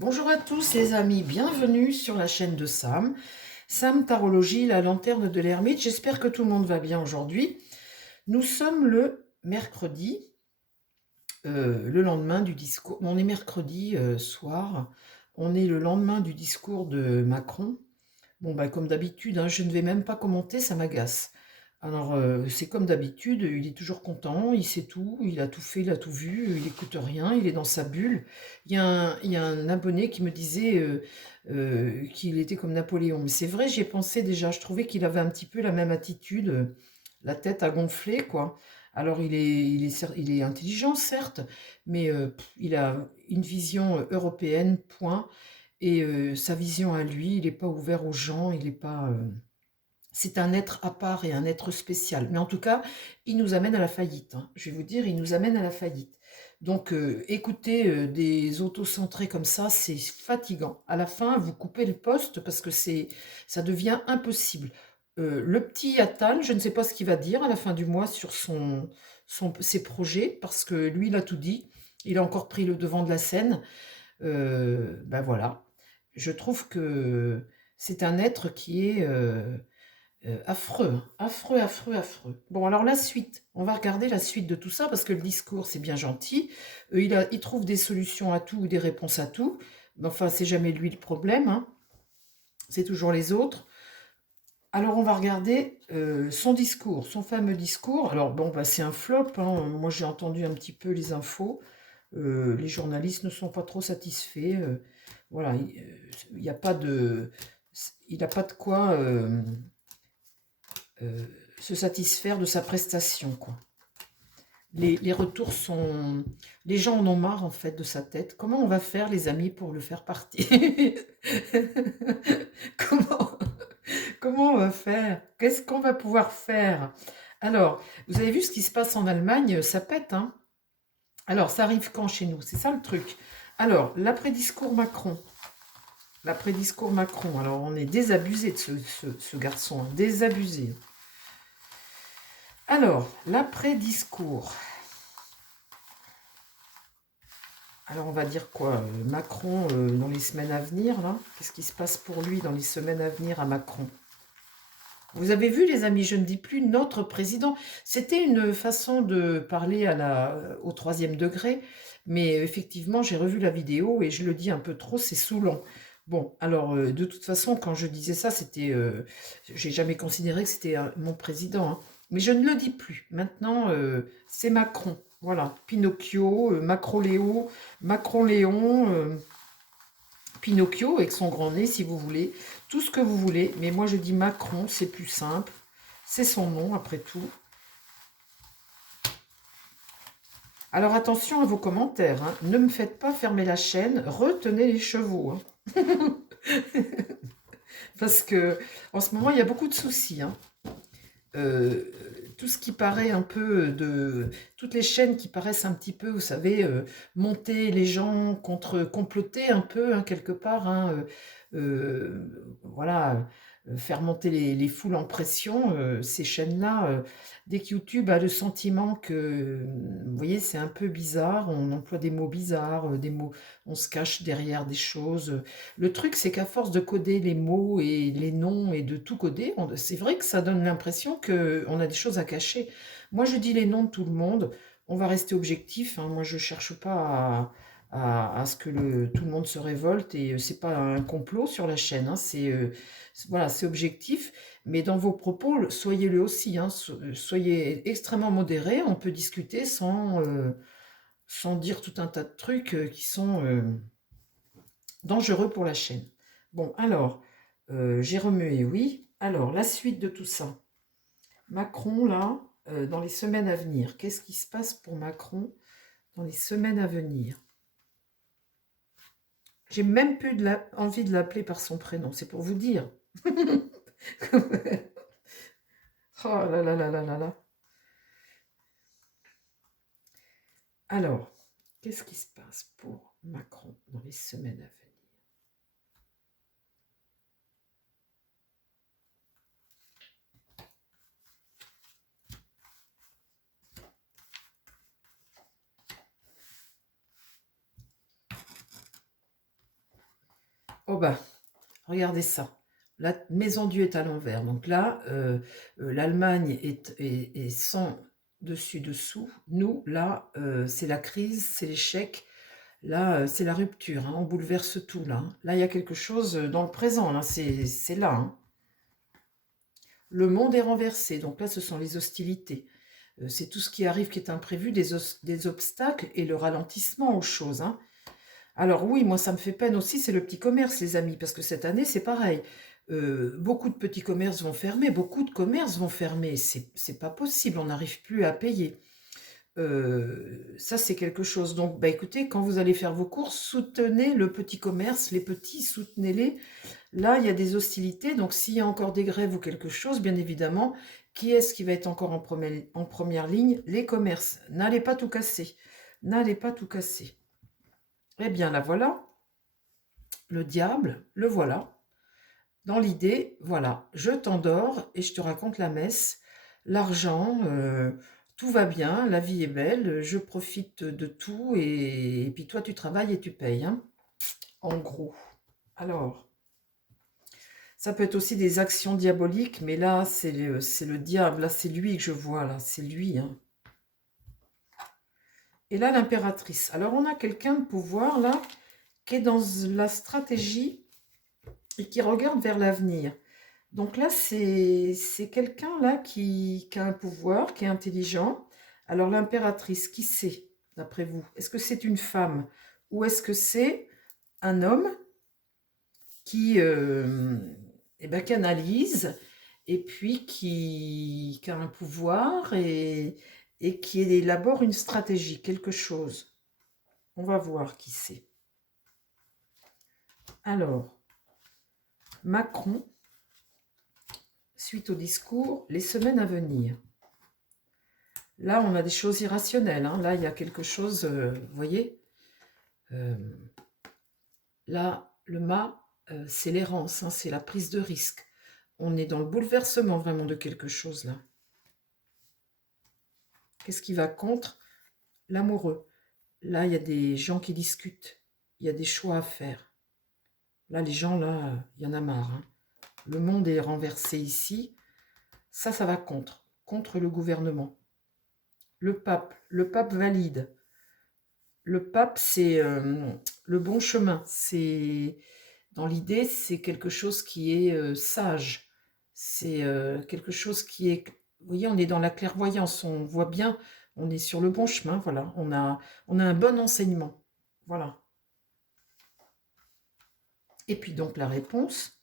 Bonjour à tous les amis, bienvenue sur la chaîne de Sam. Sam Tarologie, la lanterne de l'ermite. J'espère que tout le monde va bien aujourd'hui. Nous sommes le mercredi, le lendemain du discours. On est mercredi soir, on est le lendemain du discours de Macron. Bon, bah, comme d'habitude, hein, je ne vais même pas commenter, ça m'agace. Alors, c'est comme d'habitude, il est toujours content, il sait tout, il a tout fait, il a tout vu, il n'écoute rien, il est dans sa bulle. Il y a un abonné qui me disait qu'il était comme Napoléon. Mais c'est vrai, j'y ai pensé déjà, je trouvais qu'il avait un petit peu la même attitude, la tête à gonfler, quoi. Alors, il est intelligent, certes, mais il a une vision européenne, point. Et sa vision à lui, il n'est pas ouvert aux gens, il n'est pas. C'est un être à part et un être spécial. Mais en tout cas, il nous amène à la faillite, hein. Je vais vous dire, il nous amène à la faillite. Donc, écouter des autocentrés comme ça, c'est fatigant. À la fin, vous coupez le poste parce que ça devient impossible. Le petit Attal, je ne sais pas ce qu'il va dire à la fin du mois sur ses projets, parce que lui, il a tout dit. Il a encore pris le devant de la scène. Ben voilà. Je trouve que c'est un être qui est affreux, hein. Affreux, affreux, affreux. Bon, alors la suite, on va regarder la suite de tout ça parce que le discours, c'est bien gentil. Il trouve des solutions à tout ou des réponses à tout. Mais enfin, c'est jamais lui le problème, hein. C'est toujours les autres. Alors, on va regarder son discours, son fameux discours. Alors, bon, bah, c'est un flop, hein. Moi, j'ai entendu un petit peu les infos. Les journalistes ne sont pas trop satisfaits. Voilà, il n'y a pas de, il n'a pas de quoi euh, se satisfaire de sa prestation, quoi. Les retours sont... Les gens en ont marre, en fait, de sa tête. Comment on va faire, les amis, pour le faire partir? Comment... Comment on va faire? Qu'est-ce qu'on va pouvoir faire? Alors, vous avez vu ce qui se passe en Allemagne? Ça pète, hein? Alors, ça arrive quand chez nous? C'est ça le truc. Alors, l'après-discours Macron. L'après-discours Macron. Alors, on est désabusé de ce garçon, hein, désabusé. Alors, l'après-discours. Alors, on va dire quoi? Macron, dans les semaines à venir, là? Qu'est-ce qui se passe pour lui dans les semaines à venir à Macron? Vous avez vu, les amis, je ne dis plus notre président. C'était une façon de parler au troisième degré, mais effectivement, j'ai revu la vidéo et je le dis un peu trop, c'est saoulant. Bon, alors, de toute façon, quand je disais ça, j'ai jamais considéré que c'était mon président, hein. Mais je ne le dis plus. Maintenant, c'est Macron. Voilà, Pinocchio, Macroléo, Macron-Léon. Pinocchio avec son grand nez, si vous voulez, tout ce que vous voulez, mais moi je dis Macron, c'est plus simple, c'est son nom après tout. Alors attention à vos commentaires, hein. Ne me faites pas fermer la chaîne, retenez les chevaux, hein. Parce que en ce moment il y a beaucoup de soucis, hein. Euh, tout ce qui paraît un peu de... Toutes les chaînes qui paraissent un petit peu, vous savez, monter les gens contre... comploter un peu, hein, quelque part, hein, voilà, faire monter les foules en pression, ces chaînes-là, dès que YouTube a le sentiment que, vous voyez, c'est un peu bizarre, on emploie des mots bizarres, des mots, on se cache derrière des choses. Le truc, c'est qu'à force de coder les mots et les noms et de tout coder, c'est vrai que ça donne l'impression qu'on a des choses à cacher. Moi, je dis les noms de tout le monde. On va rester objectif, hein. Moi, je cherche pas à ce que tout le monde se révolte et c'est pas un complot sur la chaîne, hein. Voilà, c'est objectif. Mais dans vos propos, soyez-le aussi, hein. Soyez extrêmement modérés. On peut discuter sans dire tout un tas de trucs qui sont dangereux pour la chaîne. Bon, alors, j'ai remué, oui. Alors, la suite de tout ça. Macron, là, dans les semaines à venir. Qu'est-ce qui se passe pour Macron dans les semaines à venir? J'ai même plus envie de l'appeler par son prénom, c'est pour vous dire. Oh là là là là là là. Alors, qu'est-ce qui se passe pour Macron dans les semaines à venir? Oh bah, regardez ça. La maison Dieu est à l'envers. Donc là, l'Allemagne est sans dessus-dessous. Nous, là, c'est la crise, c'est l'échec. Là, c'est la rupture, hein. On bouleverse tout, là, hein. Là, il y a quelque chose dans le présent, là, c'est là, hein. Le monde est renversé, donc là, ce sont les hostilités. C'est tout ce qui arrive qui est imprévu, des obstacles et le ralentissement aux choses, hein. Alors oui, moi ça me fait peine aussi, c'est le petit commerce, les amis, parce que cette année c'est pareil. Beaucoup de petits commerces vont fermer, beaucoup de commerces vont fermer. C'est pas possible, on n'arrive plus à payer. Ça c'est quelque chose. Donc bah écoutez, quand vous allez faire vos courses, soutenez le petit commerce, les petits, soutenez-les. Là, il y a des hostilités, donc s'il y a encore des grèves ou quelque chose, bien évidemment, qui est-ce qui va être encore en première ligne? Les commerces. N'allez pas tout casser. N'allez pas tout casser. Eh bien, la voilà. Le diable, le voilà. Dans l'idée, voilà, je t'endors et je te raconte la messe. L'argent, tout va bien, la vie est belle, je profite de tout et puis toi tu travailles et tu payes, hein, en gros. Alors, ça peut être aussi des actions diaboliques, mais là c'est le diable, là c'est lui que je vois, là, c'est lui, hein. Et là l'impératrice. Alors on a quelqu'un de pouvoir là qui est dans la stratégie et qui regarde vers l'avenir. Donc là, c'est quelqu'un là qui a un pouvoir, qui est intelligent. Alors l'impératrice, qui c'est, d'après vous? Est-ce que c'est une femme ou est-ce que c'est un homme qui, eh ben, qui analyse et puis qui a un pouvoir et qui élabore une stratégie, quelque chose? On va voir qui c'est. Alors, Macron, suite au discours, les semaines à venir. Là, on a des choses irrationnelles, hein. Là, il y a quelque chose, vous voyez. Euh, Là, le mât, c'est l'errance, hein, c'est la prise de risque. On est dans le bouleversement vraiment de quelque chose, là. Qu'est-ce qui va contre? L'amoureux. Là, il y a des gens qui discutent. Il y a des choix à faire. Là, les gens, là, il y en a marre, hein. Le monde est renversé ici. Ça va contre. Contre le gouvernement. Le pape valide. Le pape, c'est le bon chemin. C'est dans l'idée, c'est quelque chose qui est sage. C'est quelque chose qui est. Vous voyez, on est dans la clairvoyance. On voit bien, on est sur le bon chemin. Voilà, on a un bon enseignement. Voilà. Et puis donc la réponse,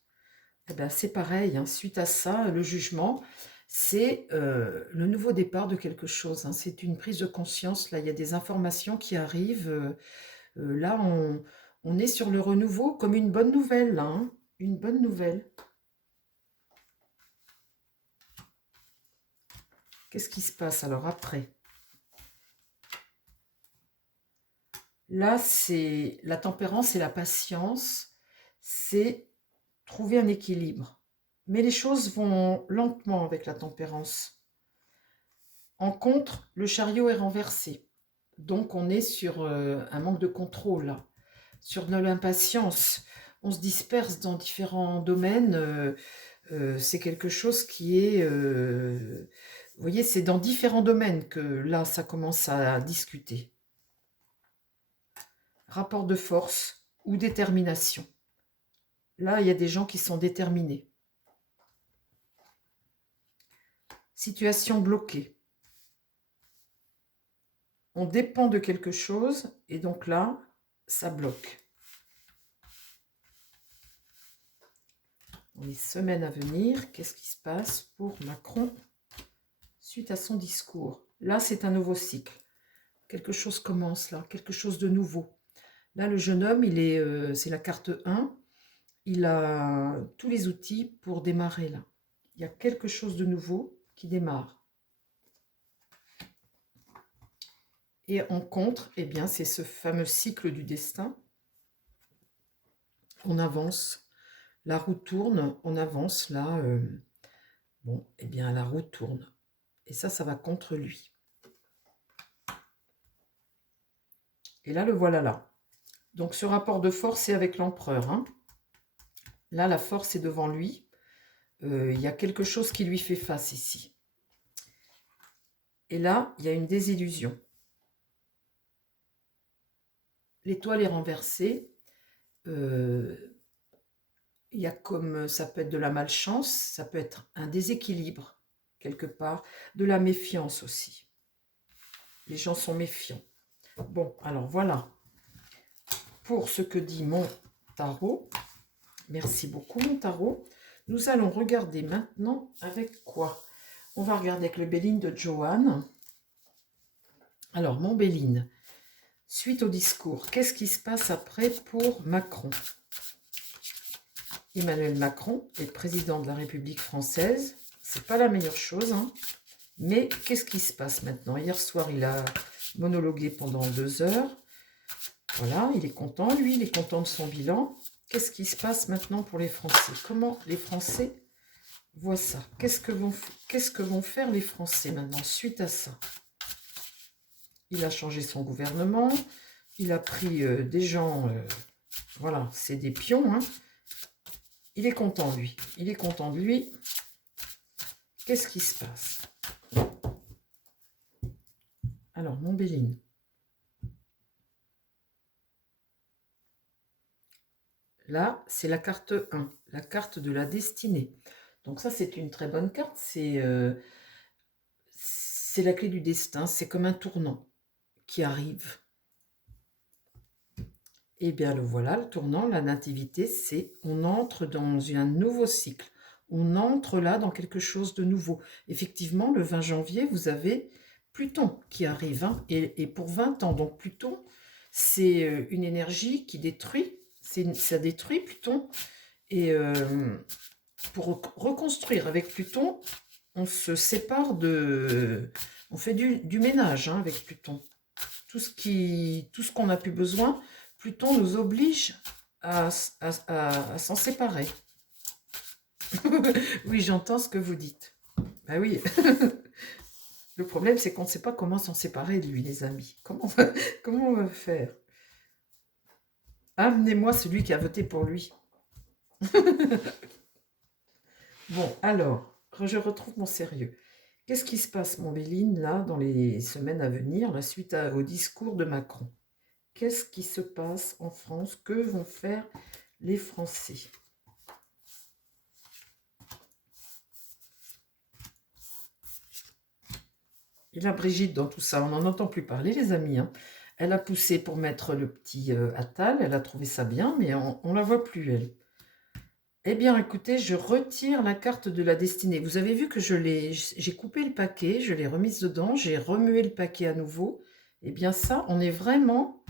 eh ben, c'est pareil, hein. Suite à ça, le jugement, c'est le nouveau départ de quelque chose, hein. C'est une prise de conscience. Là, il y a des informations qui arrivent. Là, on est sur le renouveau comme une bonne nouvelle, là, hein. Une bonne nouvelle. Qu'est-ce qui se passe alors après? Là, c'est la tempérance et la patience, c'est trouver un équilibre. Mais les choses vont lentement avec la tempérance. En contre, le chariot est renversé. Donc, on est sur un manque de contrôle, là. Sur de l'impatience. On se disperse dans différents domaines. C'est quelque chose qui est... vous voyez, c'est dans différents domaines que là, ça commence à discuter. Rapport de force ou détermination. Là, il y a des gens qui sont déterminés. Situation bloquée. On dépend de quelque chose et donc là, ça bloque. Dans les semaines à venir, qu'est-ce qui se passe pour Macron suite à son discours? Là, c'est un nouveau cycle. Quelque chose commence là, quelque chose de nouveau. Là, le jeune homme, c'est la carte 1. Il a tous les outils pour démarrer là. Il y a quelque chose de nouveau qui démarre. Et en contre, eh bien, c'est ce fameux cycle du destin. On avance, la roue tourne, on avance là. Bon, eh bien, la roue tourne. Et ça va contre lui. Et là, le voilà là. Donc, ce rapport de force, c'est avec l'empereur, hein. Là, la force est devant lui. Il y a quelque chose qui lui fait face ici. Et là, il y a une désillusion. L'étoile est renversée. Il y a comme, ça peut être de la malchance, ça peut être un déséquilibre, quelque part, de la méfiance aussi. Les gens sont méfiants. Bon, alors voilà, pour ce que dit mon tarot. Merci beaucoup, mon tarot. Nous allons regarder maintenant avec quoi? On va regarder avec le Béline de Joanne. Alors, mon Béline, suite au discours, qu'est-ce qui se passe après pour Macron? Emmanuel Macron est président de la République française. C'est pas la meilleure chose, hein. Mais qu'est-ce qui se passe maintenant? Hier soir, il a monologué pendant 2 heures. Voilà, il est content, lui, il est content de son bilan. Qu'est-ce qui se passe maintenant pour les Français? Comment les Français voient ça? Qu'est-ce que vont faire les Français maintenant suite à ça? Il a changé son gouvernement, il a pris des gens, voilà, c'est des pions, hein. Il est content, lui. Il est content de lui. Qu'est-ce qui se passe? Alors, mon Béline. Là, c'est la carte 1, la carte de la destinée. Donc ça, c'est une très bonne carte. C'est la clé du destin. C'est comme un tournant qui arrive. Eh bien, le voilà, le tournant, la nativité, c'est on entre dans un nouveau cycle. On entre là dans quelque chose de nouveau. Effectivement, le 20 janvier, vous avez Pluton qui arrive, hein, et pour 20 ans. Donc Pluton, c'est une énergie qui détruit, ça détruit Pluton. Et pour reconstruire avec Pluton, on se sépare de... On fait du ménage, hein, avec Pluton. Tout ce qu'on n'a plus besoin, Pluton nous oblige à s'en séparer. Oui, j'entends ce que vous dites. Ben oui. Le problème, c'est qu'on ne sait pas comment s'en séparer de lui, les amis. Comment on va faire? Amenez-moi celui qui a voté pour lui. Bon, alors, je retrouve mon sérieux. Qu'est-ce qui se passe, mon Béline, là, dans les semaines à venir, la suite au discours de Macron? Qu'est-ce qui se passe en France? Que vont faire les Français? Et là, Brigitte, dans tout ça, on n'en entend plus parler, les amis, hein. Elle a poussé pour mettre le petit Attal, elle a trouvé ça bien, mais on ne la voit plus, elle. Eh bien, écoutez, je retire la carte de la destinée. Vous avez vu que j'ai coupé le paquet, je l'ai remise dedans, j'ai remué le paquet à nouveau. Eh bien ça, on est vraiment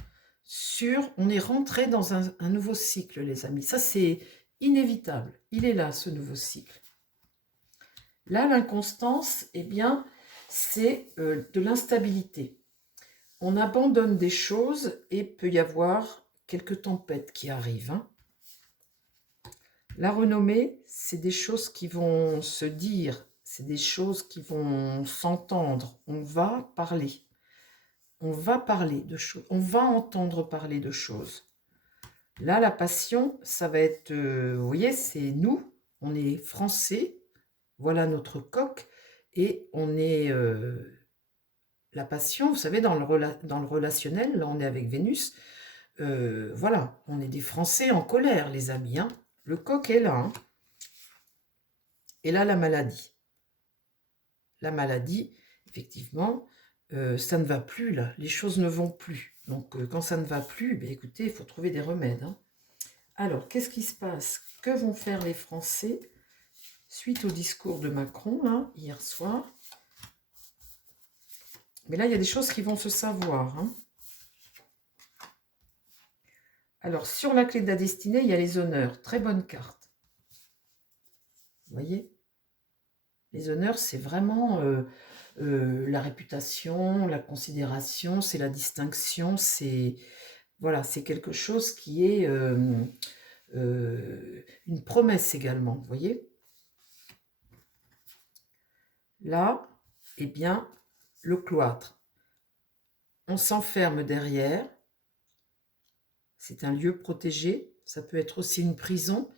on est rentré dans un nouveau cycle, les amis. Ça, c'est inévitable. Il est là, ce nouveau cycle. Là, l'inconstance, eh bien, c'est de l'instabilité. On abandonne des choses et peut y avoir quelques tempêtes qui arrivent, hein. La renommée, c'est des choses qui vont se dire, c'est des choses qui vont s'entendre. On va parler. On va parler de choses. On va entendre parler de choses. Là, la passion, ça va être, vous voyez, c'est nous. On est français. Voilà notre coq. Et on est... la passion, vous savez, dans le relationnel, là, on est avec Vénus. Voilà, on est des Français en colère, les amis, hein. Le coq est là, hein. Et là, la maladie. La maladie, effectivement, ça ne va plus, là. Les choses ne vont plus. Donc, quand ça ne va plus, ben, écoutez, il faut trouver des remèdes, hein. Alors, qu'est-ce qui se passe? Que vont faire les Français suite au discours de Macron, là, hier soir? Mais là, il y a des choses qui vont se savoir, hein. Alors, sur la clé de la destinée, il y a les honneurs. Très bonne carte. Vous voyez? Les honneurs, c'est vraiment la réputation, la considération, c'est la distinction, c'est voilà, c'est quelque chose qui est une promesse également, vous voyez? Là, eh bien, le cloître. On s'enferme derrière. C'est un lieu protégé. Ça peut être aussi une prison.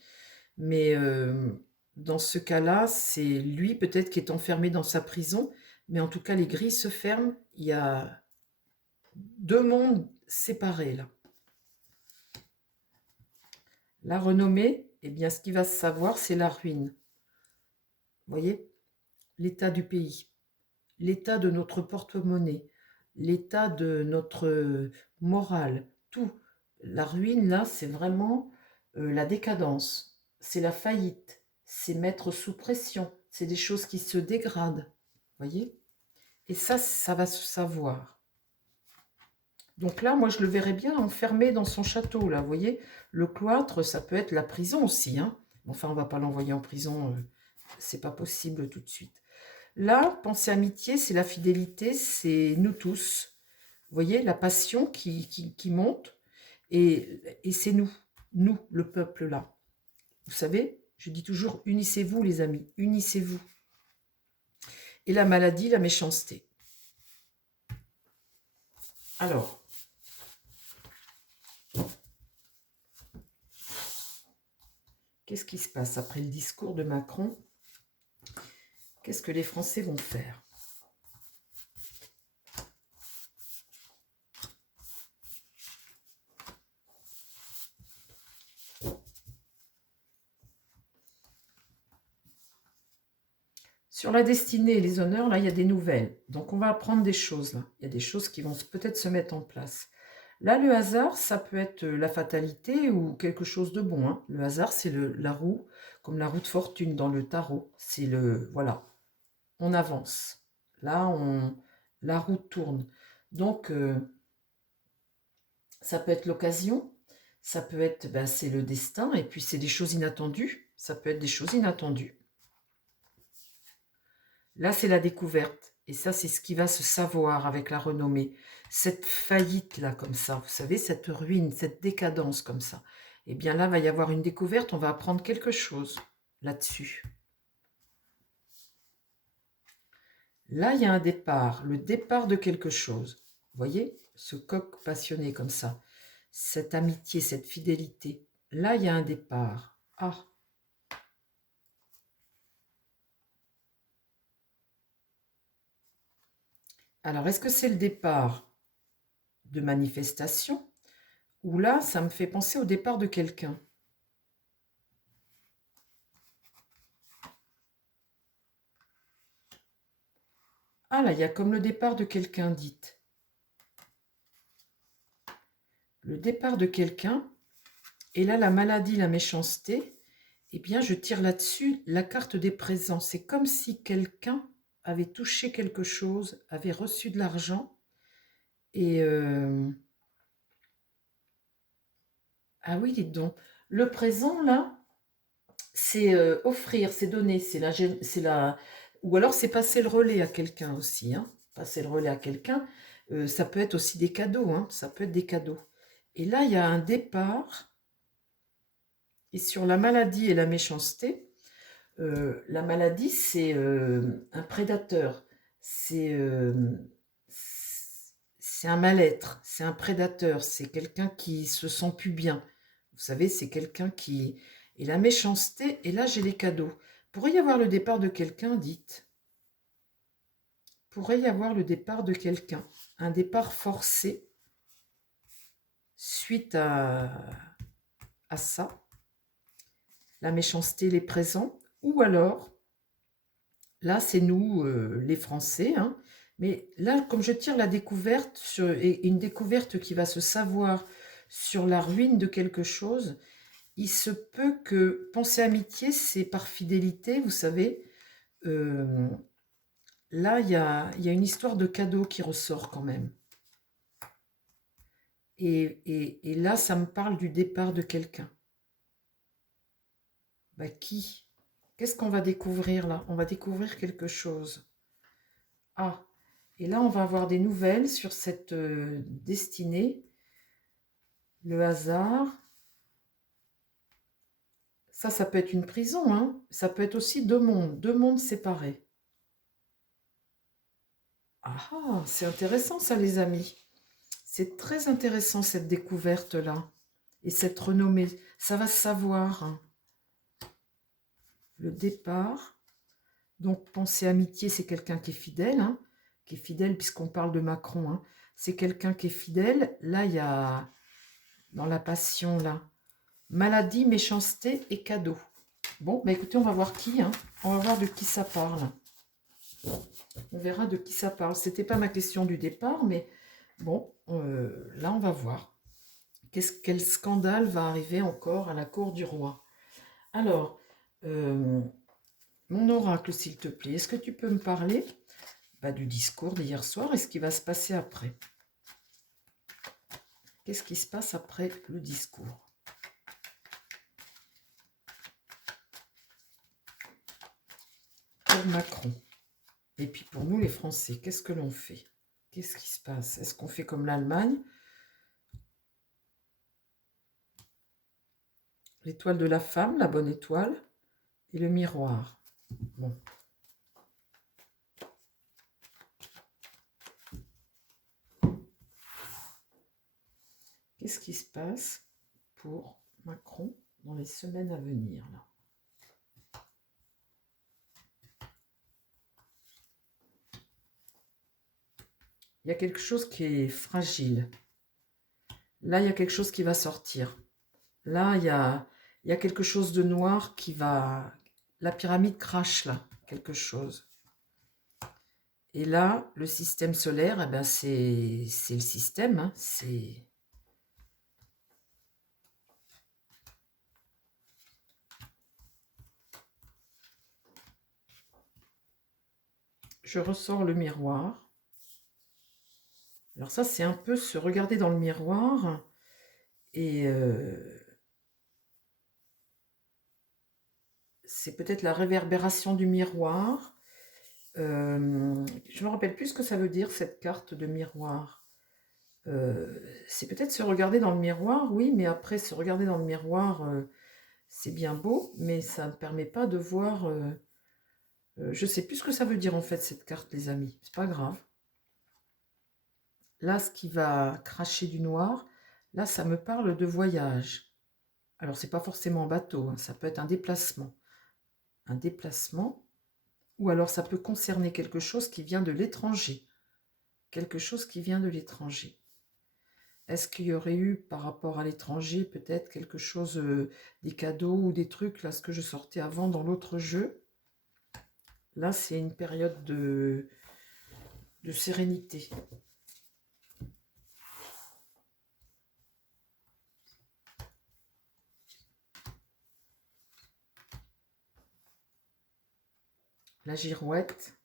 Mais dans ce cas-là, c'est lui peut-être qui est enfermé dans sa prison, mais en tout cas, les grilles se ferment. Il y a deux mondes séparés là. La renommée, eh bien, ce qui va se savoir, c'est la ruine. Vous voyez, l'état du pays, l'état de notre porte-monnaie, l'état de notre morale, tout. La ruine, là, c'est vraiment la décadence, c'est la faillite, c'est mettre sous pression, c'est des choses qui se dégradent, voyez. Et ça va se savoir. Donc là, moi, je le verrais bien enfermé dans son château, là, vous voyez. Le cloître, ça peut être la prison aussi, hein. Enfin, on va pas l'envoyer en prison, c'est pas possible tout de suite. Là, pensée amitié, c'est la fidélité, c'est nous tous. Vous voyez, la passion qui monte, et c'est nous, le peuple là. Vous savez, je dis toujours, unissez-vous les amis, unissez-vous. Et la maladie, la méchanceté. Alors, qu'est-ce qui se passe après le discours de Macron? Qu'est-ce que les Français vont faire? Sur la destinée et les honneurs, là, il y a des nouvelles. Donc, on va apprendre des choses, là. Il y a des choses qui vont peut-être se mettre en place. Là, le hasard, ça peut être la fatalité ou quelque chose de bon, hein. Le hasard, c'est la roue, comme la roue de fortune dans le tarot. C'est le... Voilà, on avance. Là, la roue tourne. Donc, ça peut être l'occasion, ça peut être, ben, c'est le destin, et puis c'est des choses inattendues. Ça peut être des choses inattendues. Là, c'est la découverte. Et ça, c'est ce qui va se savoir avec la renommée. Cette faillite-là, comme ça, vous savez, cette ruine, cette décadence comme ça. Eh bien là, va y avoir une découverte, on va apprendre quelque chose là-dessus. Là, il y a un départ, le départ de quelque chose. Vous voyez, ce coq passionné comme ça. Cette amitié, cette fidélité. Là, il y a un départ. Ah, alors, est-ce que c'est le départ de manifestation? Ou là, ça me fait penser au départ de quelqu'un. Ah là, il y a comme le départ de quelqu'un, dites. Le départ de quelqu'un, et là, la maladie, la méchanceté, eh bien, je tire là-dessus la carte des présents. C'est comme si quelqu'un avait touché quelque chose, avait reçu de l'argent, et... Ah oui, dites donc. Le présent, là, c'est offrir, c'est donner, c'est la... Ou alors c'est passer le relais à quelqu'un aussi, hein. Passer le relais à quelqu'un, ça peut être aussi des cadeaux, hein. Ça peut être des cadeaux. Et là, il y a un départ, et sur la maladie et la méchanceté, la maladie, c'est un prédateur, c'est c'est un mal-être, c'est un prédateur, c'est quelqu'un qui se sent plus bien. Vous savez, c'est quelqu'un qui... Et la méchanceté, et là j'ai les cadeaux. Pourrait y avoir le départ de quelqu'un, dites. Pourrait y avoir le départ de quelqu'un. Un départ forcé suite à ça. La méchanceté, les présents. Ou alors, là c'est nous, les Français, hein. Mais là, comme je tire la découverte, et une découverte qui va se savoir sur la ruine de quelque chose, il se peut que penser amitié, c'est par fidélité, vous savez. Euh, Là, il y a une histoire de cadeau qui ressort quand même. Et là, ça me parle du départ de quelqu'un. Bah, qui? Qu'est-ce qu'on va découvrir là? On va découvrir quelque chose. Ah, et là, on va avoir des nouvelles sur cette destinée. Le hasard. Ça peut être une prison, hein. Ça peut être aussi deux mondes séparés. Ah, ah, c'est intéressant ça, les amis. C'est très intéressant cette découverte-là. Et cette renommée. Ça va se savoir, hein. le départ. Donc, pensée amitié, c'est quelqu'un qui est fidèle, hein, puisqu'on parle de Macron. Hein. C'est quelqu'un qui est fidèle. Là, il y a, dans la passion, là, maladie, méchanceté et cadeau. Bon, bah écoutez, on va voir qui. Hein. On va voir de qui ça parle. On verra de qui ça parle. C'était pas ma question du départ, mais bon, là, on va voir. Quel scandale va arriver encore à la cour du roi? Alors, mon oracle, s'il te plaît, est-ce que tu peux me parler du discours d'hier soir et ce qui va se passer après? Qu'est-ce qui se passe après le discours? Pour Macron. Et puis pour nous, les Français, qu'est-ce que l'on fait? Qu'est-ce qui se passe? Est-ce qu'on fait comme l'Allemagne? L'étoile de la femme, la bonne étoile, et le miroir. Bon. Qu'est-ce qui se passe pour Macron dans les semaines à venir là? Il y a quelque chose qui est fragile. Là, il y a quelque chose qui va sortir. Là, il y a quelque chose de noir qui va... La pyramide crache là, quelque chose. Et là, le système solaire, eh ben, c'est le système. Hein, c'est... Je ressors le miroir. Alors ça, c'est un peu se regarder dans le miroir et c'est peut-être la réverbération du miroir. Je ne me rappelle plus ce que ça veut dire, cette carte de miroir. C'est peut-être se regarder dans le miroir, oui, mais après, se regarder dans le miroir, c'est bien beau, mais ça ne me permet pas de voir... je ne sais plus ce que ça veut dire, en fait, cette carte, les amis. C'est pas grave. Là, ce qui va cracher du noir, là, ça me parle de voyage. Alors, c'est pas forcément en bateau, hein, ça peut être un déplacement. Un déplacement, ou alors ça peut concerner quelque chose qui vient de l'étranger. Quelque chose qui vient de l'étranger. Est-ce qu'il y aurait eu, par rapport à l'étranger, peut-être quelque chose, des cadeaux ou des trucs, là, ce que je sortais avant dans l'autre jeu? Là, c'est une période de sérénité. La girouette,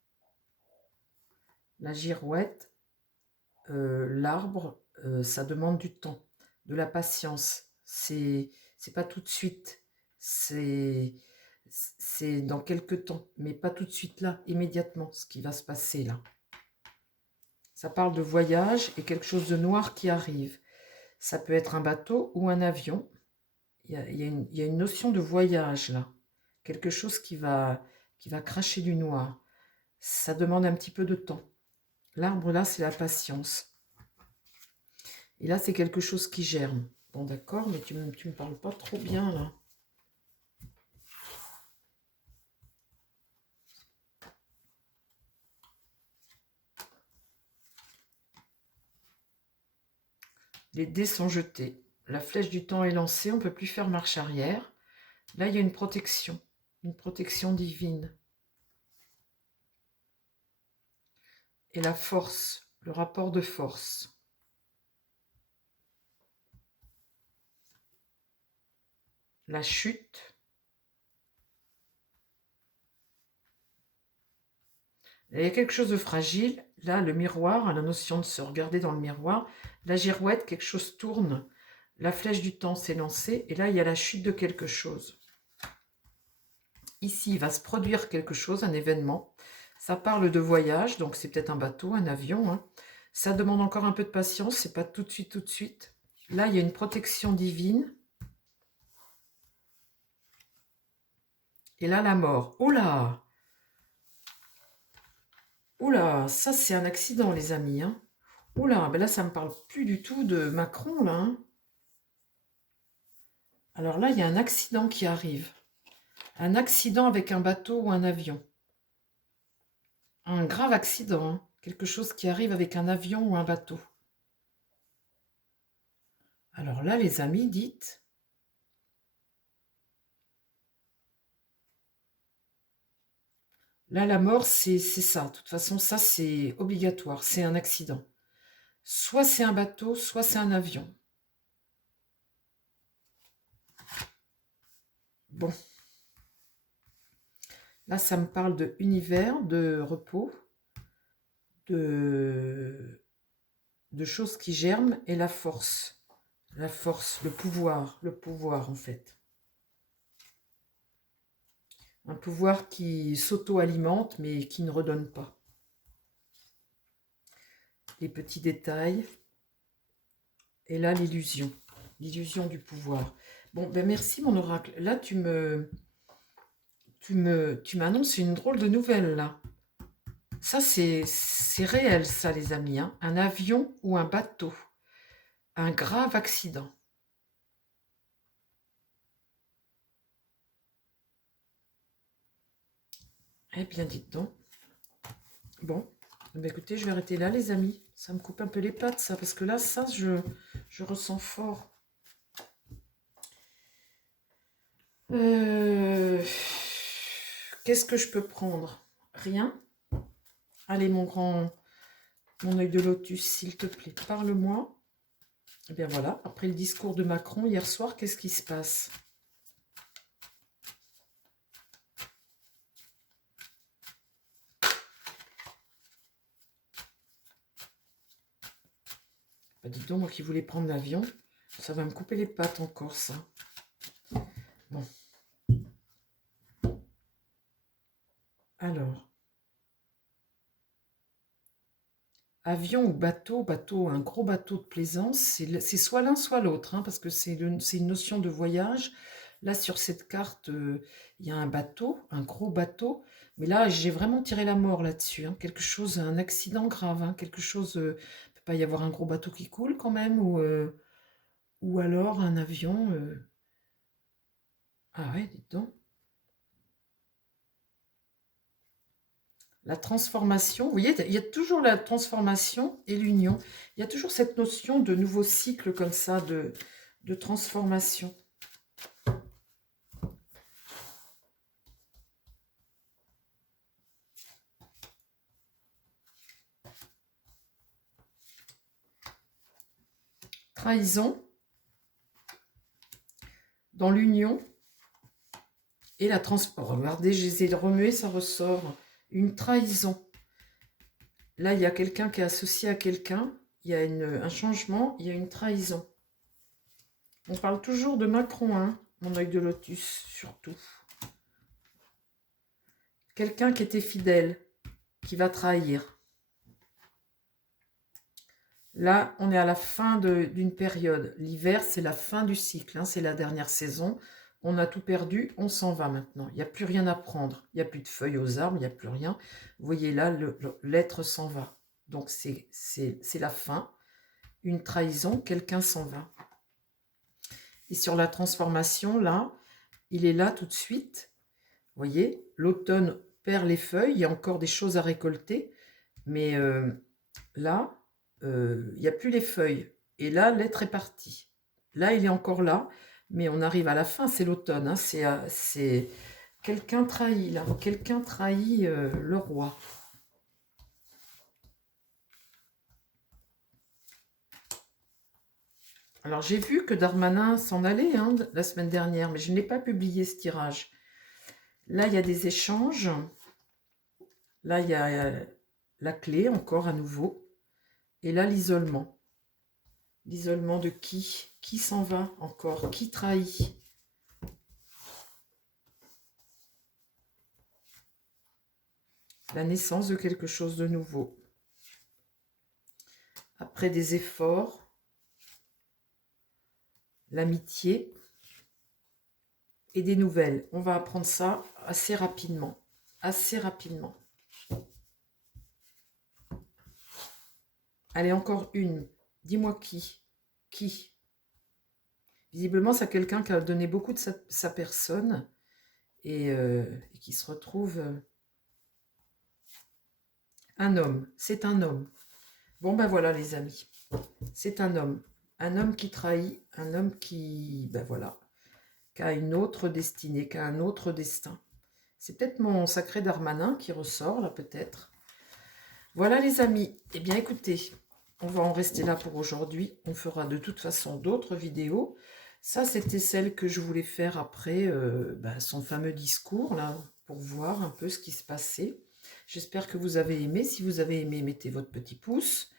l'arbre, ça demande du temps, de la patience. C'est pas tout de suite. C'est dans quelques temps, mais pas tout de suite là, immédiatement, ce qui va se passer là. Ça parle de voyage et quelque chose de noir qui arrive. Ça peut être un bateau ou un avion. Il y a une notion de voyage là. Quelque chose qui va cracher du noir. Ça demande un petit peu de temps. L'arbre là, c'est la patience. Et là, c'est quelque chose qui germe. Bon, d'accord, mais tu me parles pas trop bien là. Les dés sont jetés. La flèche du temps est lancée, on ne peut plus faire marche arrière. Là, il y a une protection divine. Et la force, le rapport de force. La chute. Il y a quelque chose de fragile. Là, le miroir, la notion de se regarder dans le miroir. La girouette, quelque chose tourne. La flèche du temps s'est lancée. Et là, il y a la chute de quelque chose. Ici, il va se produire quelque chose, un événement. Ça parle de voyage, donc c'est peut-être un bateau, un avion. Hein. Ça demande encore un peu de patience, c'est pas tout de suite, tout de suite. Là, il y a une protection divine. Et là, la mort. Oh là! Oh là, ça c'est un accident, les amis. Hein. Oh là, ben là, ça me parle plus du tout de Macron, là. Hein. Alors là, il y a un accident qui arrive. Un accident avec un bateau ou un avion. Un grave accident, hein. Quelque chose qui arrive avec un avion ou un bateau. Alors là, les amis, dites. Là, la mort, c'est ça. De toute façon, ça, c'est obligatoire. C'est un accident. Soit c'est un bateau, soit c'est un avion. Bon. Là, ça me parle de univers, de repos, de choses qui germent et la force. La force, le pouvoir en fait. Un pouvoir qui s'auto-alimente mais qui ne redonne pas. Les petits détails. Et là, l'illusion. L'illusion du pouvoir. Bon, ben merci mon oracle. Là, tu m'annonces une drôle de nouvelle là. Ça, c'est réel, ça, les amis, hein. Un avion ou un bateau. Un grave accident. Eh bien, dites donc. Bon, ben écoutez, je vais arrêter là, les amis. Ça me coupe un peu les pattes, ça, parce que là, ça, je ressens fort. Qu'est-ce que je peux prendre? Rien. Allez, mon œil de lotus, s'il te plaît, parle-moi. Eh bien voilà, après le discours de Macron hier soir, qu'est-ce qui se passe? Bah, dites donc, moi qui voulais prendre l'avion, ça va me couper les pattes encore, ça. Bon. Alors. Avion ou bateau, un gros bateau de plaisance, c'est soit l'un soit l'autre, hein, parce que c'est une notion de voyage. Là, sur cette carte, il y a un bateau, un gros bateau, mais là, j'ai vraiment tiré la mort là-dessus, hein, quelque chose, un accident grave, hein, quelque chose, il peut pas y avoir un gros bateau qui coule quand même, ou alors un avion. Ah ouais, dites donc. La transformation, vous voyez, il y a toujours la transformation et l'union. Il y a toujours cette notion de nouveau cycle comme ça, de transformation. Trahison dans l'union et la transformation. Regardez, j'essaie de remuer, ça ressort. Une trahison. Là, il y a quelqu'un qui est associé à quelqu'un, il y a un changement, il y a une trahison. On parle toujours de Macron, hein, mon œil de lotus, surtout. Quelqu'un qui était fidèle, qui va trahir. Là, on est à la fin d'une période. L'hiver, c'est la fin du cycle, hein, c'est la dernière saison. On a tout perdu, on s'en va maintenant. Il n'y a plus rien à prendre. Il n'y a plus de feuilles aux arbres, il n'y a plus rien. Vous voyez là, l'être s'en va. Donc, c'est la fin. Une trahison, quelqu'un s'en va. Et sur la transformation, là, il est là tout de suite. Vous voyez, l'automne perd les feuilles, il y a encore des choses à récolter. Mais là, il n'y a plus les feuilles. Et là, l'être est parti. Là, il est encore là, mais on arrive à la fin, c'est l'automne. Hein, c'est quelqu'un trahit, là. Quelqu'un trahit le roi. Alors, j'ai vu que Darmanin s'en allait, hein, la semaine dernière, mais je n'ai pas publié ce tirage. Là, il y a des échanges. Là, il y a la clé, encore à nouveau. Et là, l'isolement. L'isolement de qui? Qui s'en va encore? Qui trahit? La naissance de quelque chose de nouveau. Après des efforts, l'amitié et des nouvelles. On va apprendre ça assez rapidement. Assez rapidement. Allez, encore une. Dis-moi qui? Qui? Visiblement, c'est quelqu'un qui a donné beaucoup de sa personne et qui se retrouve un homme. C'est un homme. Bon, ben voilà, les amis. C'est un homme. Un homme qui trahit, un homme qui, ben voilà, qui a une autre destinée, qui a un autre destin. C'est peut-être mon sacré Darmanin qui ressort, là, peut-être. Voilà, les amis. Eh bien, écoutez, on va en rester là pour aujourd'hui. On fera de toute façon d'autres vidéos. Ça, c'était celle que je voulais faire après son fameux discours, là, pour voir un peu ce qui se passait. J'espère que vous avez aimé. Si vous avez aimé, mettez votre petit pouce.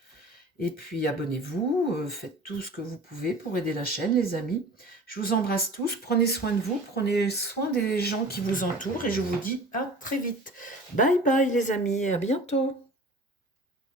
Et puis, abonnez-vous. Faites tout ce que vous pouvez pour aider la chaîne, les amis. Je vous embrasse tous. Prenez soin de vous. Prenez soin des gens qui vous entourent. Et je vous dis à très vite. Bye bye, les amis. Et à bientôt.